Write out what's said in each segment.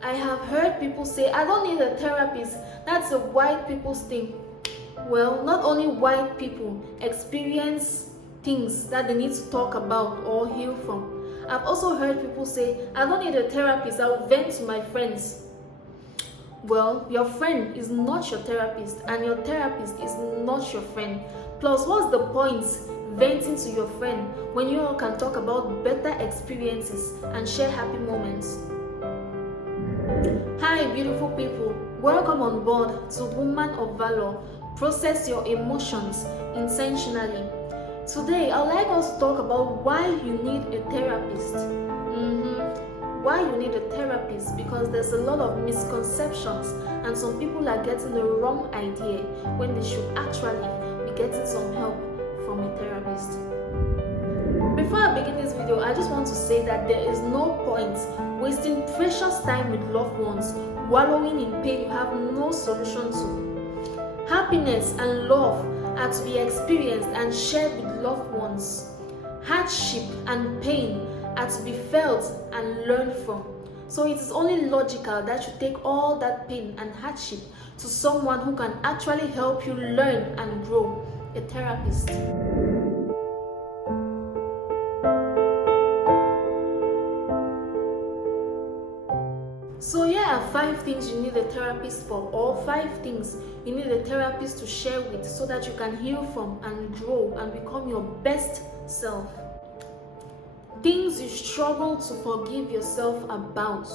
I have heard people say, I don't need a therapist. That's a white people's thing. Well, not only white people experience things that they need to talk about or heal from. I've also heard people say, I don't need a therapist, I will vent to my friends. Well, your friend is not your therapist, and your therapist is not your friend. Plus, what's the point venting to your friend when you all can talk about better experiences and share happy moments? Hi, beautiful people. Welcome on board to Woman of Valor. Process your emotions intentionally. Today, I'd like us to talk about why you need a therapist. Why you need a therapist, because there's a lot of misconceptions and some people are getting the wrong idea when they should actually be getting some help from a therapist. Before I begin this video, I just want to say that there is no point wasting precious time with loved ones, wallowing in pain you have no solution to. Happiness and love are to be experienced and shared with loved ones. Hardship and pain are to be felt and learned from. So it is only logical that you take all that pain and hardship to someone who can actually help you learn and grow, a therapist. So here are 5 things you need a therapist for, or 5 things you need a therapist to share with so that you can heal from and grow and become your best self. Things you struggle to forgive yourself about.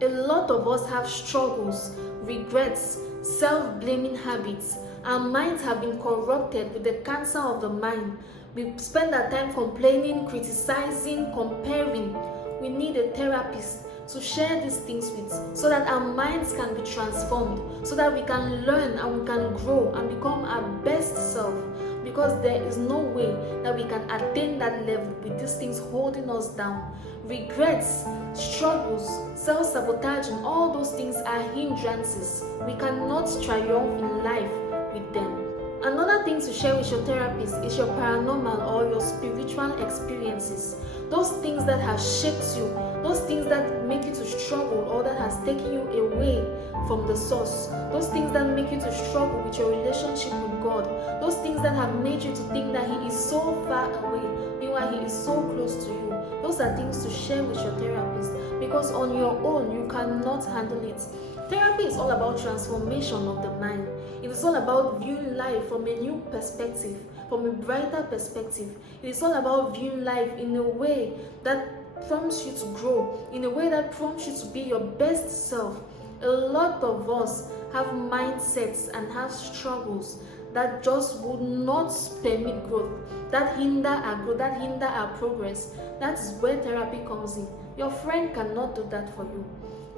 A lot of us have struggles, regrets, self-blaming habits. Our minds have been corrupted with the cancer of the mind. We spend our time complaining, criticizing, comparing. We need a therapist to share these things with, so that our minds can be transformed, so that we can learn and we can grow and become our best self. Because there is no way that we can attain that level with these things holding us down. Regrets, struggles, self-sabotaging, all those things are hindrances. We cannot triumph in life with them. Another thing to share with your therapist is your paranormal or your spiritual experiences. Those things that have shaped you, those things that make you to struggle or that has taken you away from the source, those things that make you to struggle with your relationship with God, those things that have made you to think that He is so far away, meanwhile He is so close to you. Those are things to share with your therapist, because on your own you cannot handle it. Therapy is all about transformation of the mind. It is all about viewing life from a new perspective, from a brighter perspective. It is all about viewing life in a way that prompts you to grow, in a way that prompts you to be your best self. A lot of us have mindsets and have struggles that just would not permit growth, that hinder our growth, that hinder our progress. That is where therapy comes in. Your friend cannot do that for you.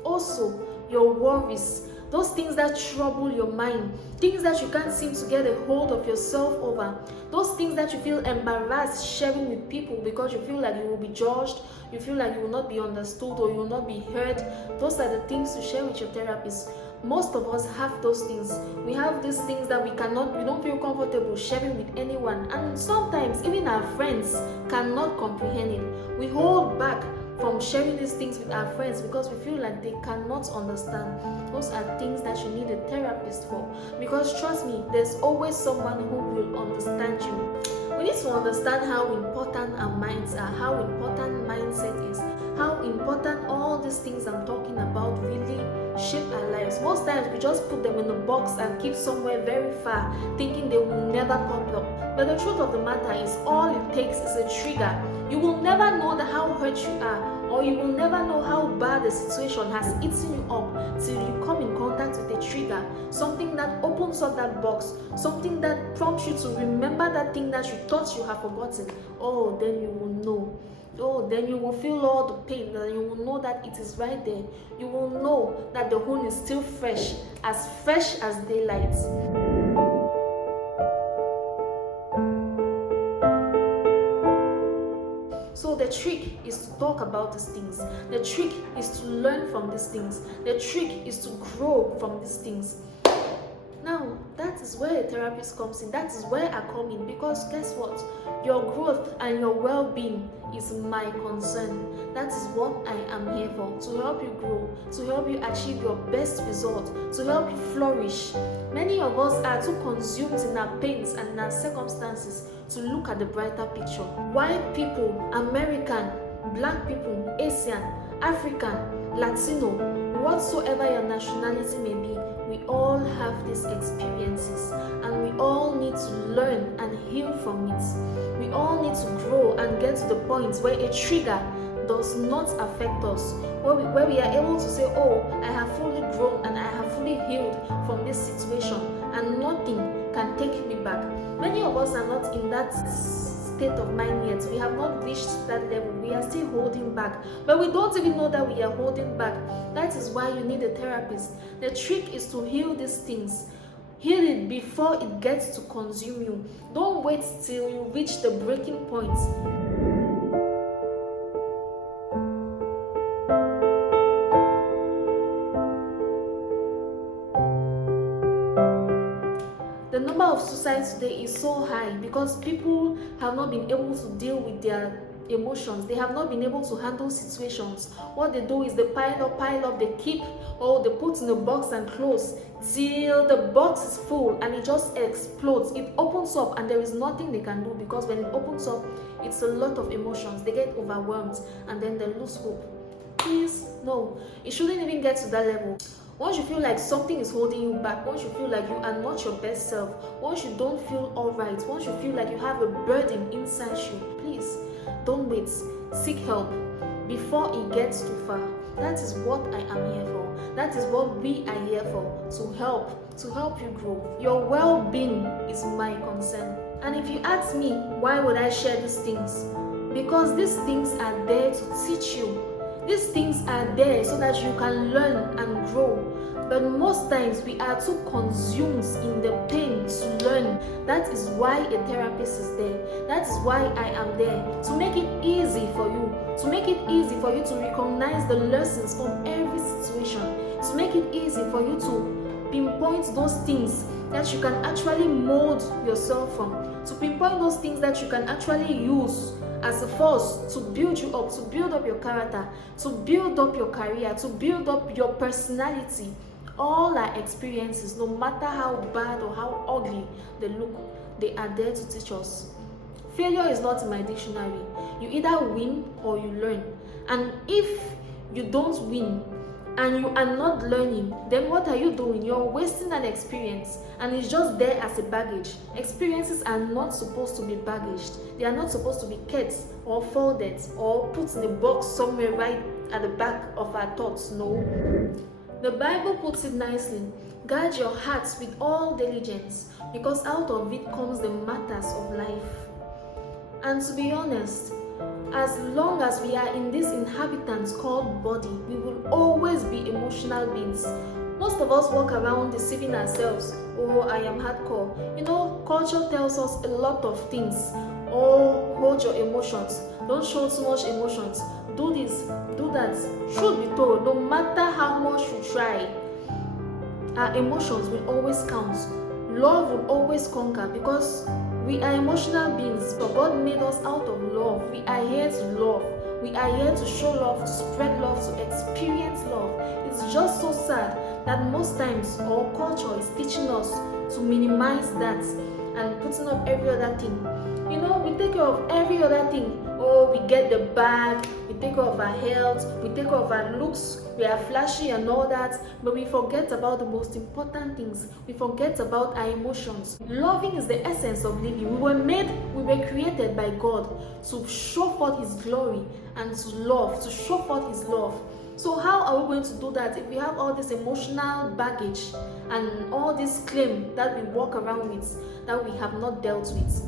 Also, your worries, those things that trouble your mind, things that you can't seem to get a hold of yourself over, those things that you feel embarrassed sharing with people because you feel like you will be judged, you feel like you will not be understood or you will not be heard. Those are the things to share with your therapist. Most of us have those things. We have these things that we don't feel comfortable sharing with anyone, and sometimes even our friends cannot comprehend it. We hold back from sharing these things with our friends because we feel like they cannot understand. Those are things that you need a therapist for, because trust me, there's always someone who will understand you. We need to understand how important our minds are, how important mindset is, how important all these things I'm talking about really shape our lives. Most times we just put them in a box and keep somewhere very far, thinking they will never pop up. But the truth of the matter is, all it takes is a trigger. You will never know how hurt you are, or you will never know how bad the situation has eaten you up till you come in contact with a trigger, something that opens up that box, something that prompts you to remember that thing that you thought you have forgotten. Oh, then you will know. Oh, then you will feel all the pain, and you will know that it is right there. You will know that the wound is still fresh as daylight. So the trick is to talk about these things. The trick is to learn from these things. The trick is to grow from these things. Now, that is where a therapist comes in. That is where I come in, because guess what? Your growth and your well-being is my concern. That is what I am here for, to help you grow, to help you achieve your best result, to help you flourish. Many of us are too consumed in our pains and in our circumstances to look at the brighter picture. White people, American, black people, Asian, African, Latino, whatsoever your nationality may be, we all have these experiences and we all need to learn and heal from it. We all need to grow and get to the point where a trigger does not affect us, where we are able to say, oh, I have fully grown and I have fully healed from this situation and nothing can take me back. Many of us are not in that state of mind yet. We have not reached that level. We are still holding back, but we don't even know that we are holding back. That is why you need a therapist. The trick is to heal these things. Heal it before it gets to consume you. Don't wait till you reach the breaking point. The number of suicides today is so high because people have not been able to deal with their emotions. They have not been able to handle situations. What they do is they pile up, they keep, or they put in a box and close till the box is full and it just explodes. It opens up and there is nothing they can do, because when it opens up, it's a lot of emotions. They get overwhelmed and then they lose hope. Please, no, it shouldn't even get to that level. Once you feel like something is holding you back, once you feel like you are not your best self, once you don't feel alright, once you feel like you have a burden inside you, please don't wait. Seek help before it gets too far. That is what I am here for. That is what we are here for, to help you grow. Your well-being is my concern. And if you ask me, why would I share these things? Because these things are there to teach you. These things are there so that you can learn and grow. But most times we are too consumed in the pain to learn. That is why a therapist is there. That is why I am there, to make it easy for you. To make it easy for you to recognize the lessons from every situation. To make it easy for you to pinpoint those things that you can actually mold yourself from. To pinpoint those things that you can actually use as a force to build you up, to build up your character, to build up your career, to build up your personality. All our experiences, no matter how bad or how ugly they look, they are there to teach us. Failure is not in my dictionary. You either win or you learn. And if you don't win and you are not learning, then what are you doing? You're wasting an experience and it's just there as a baggage. Experiences are not supposed to be baggaged. They are not supposed to be kept or folded or put in a box somewhere right at the back of our thoughts. No. The Bible puts it nicely. Guard your hearts with all diligence, because out of it comes the matters of life. And to be honest, as long as we are in this inhabitants called body, we will always be emotional beings. Most of us walk around deceiving ourselves. Oh, I am hardcore. You know, culture tells us a lot of things. Oh, hold your emotions. Don't show too much emotions. Do this, do that. Truth be told, no matter how much you try, our emotions will always count. Love will always conquer, because we are emotional beings, but God made us out of love. We are here to love. We are here to show love, to spread love, to experience love. It's just so sad that most times our culture is teaching us to minimize that and putting up every other thing. You know, we take care of every other thing. Oh, we get the bag, we take care of our health, we take care of our looks, we are flashy and all that, but we forget about the most important things. We forget about our emotions. Loving is the essence of living. We were created by God to show forth His glory and to love, to show forth His love. So how are we going to do that if we have all this emotional baggage and all this claim that we walk around with that we have not dealt with?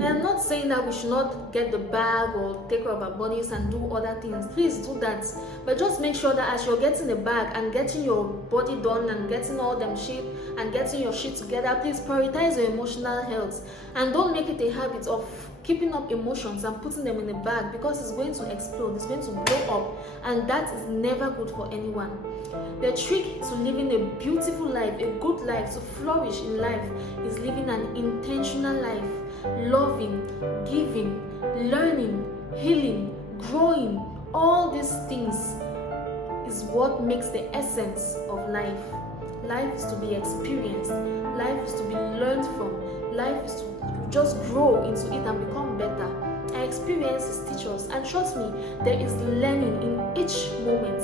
I'm not saying that we should not get the bag or take care of our bodies and do other things. Please do that. But just make sure that as you're getting the bag and getting your body done and getting all them shit and getting your shit together, please prioritize your emotional health. And don't make it a habit of keeping up emotions and putting them in a bag, because it's going to explode, it's going to blow up, and that is never good for anyone. The trick to living a beautiful life, a good life, to flourish in life, is living an intentional life. Loving, giving, learning, healing, growing, all these things is what makes the essence of life. Life is to be experienced. Life is to be learned from. Life is to just grow into it and become better. Our experiences teach us, and trust me, there is learning in each moment.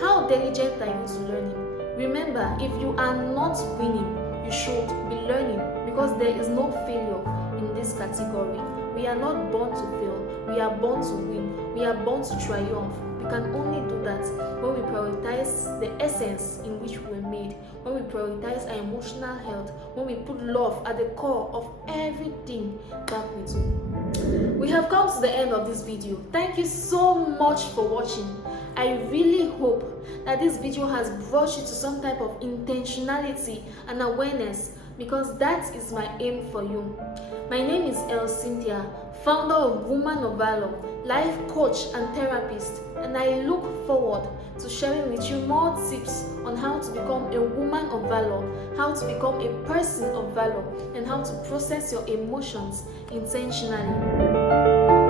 How diligent are you to learning? Remember, if you are not winning, you should be learning, because there is no failure in this category. We are not born to fail. We are born to win. We are born to triumph. We can only do that when we prioritize the essence in which we were made, when we prioritize our emotional health, when we put love at the core of everything that we do. We have come to the end of this video. Thank you so much for watching. I really hope that this video has brought you to some type of intentionality and awareness, because that is my aim for you. My name is Earl Cynthia, founder of Woman of Valor, life coach and therapist, and I look forward to sharing with you more tips on how to become a woman of valor, how to become a person of valor, and how to process your emotions intentionally.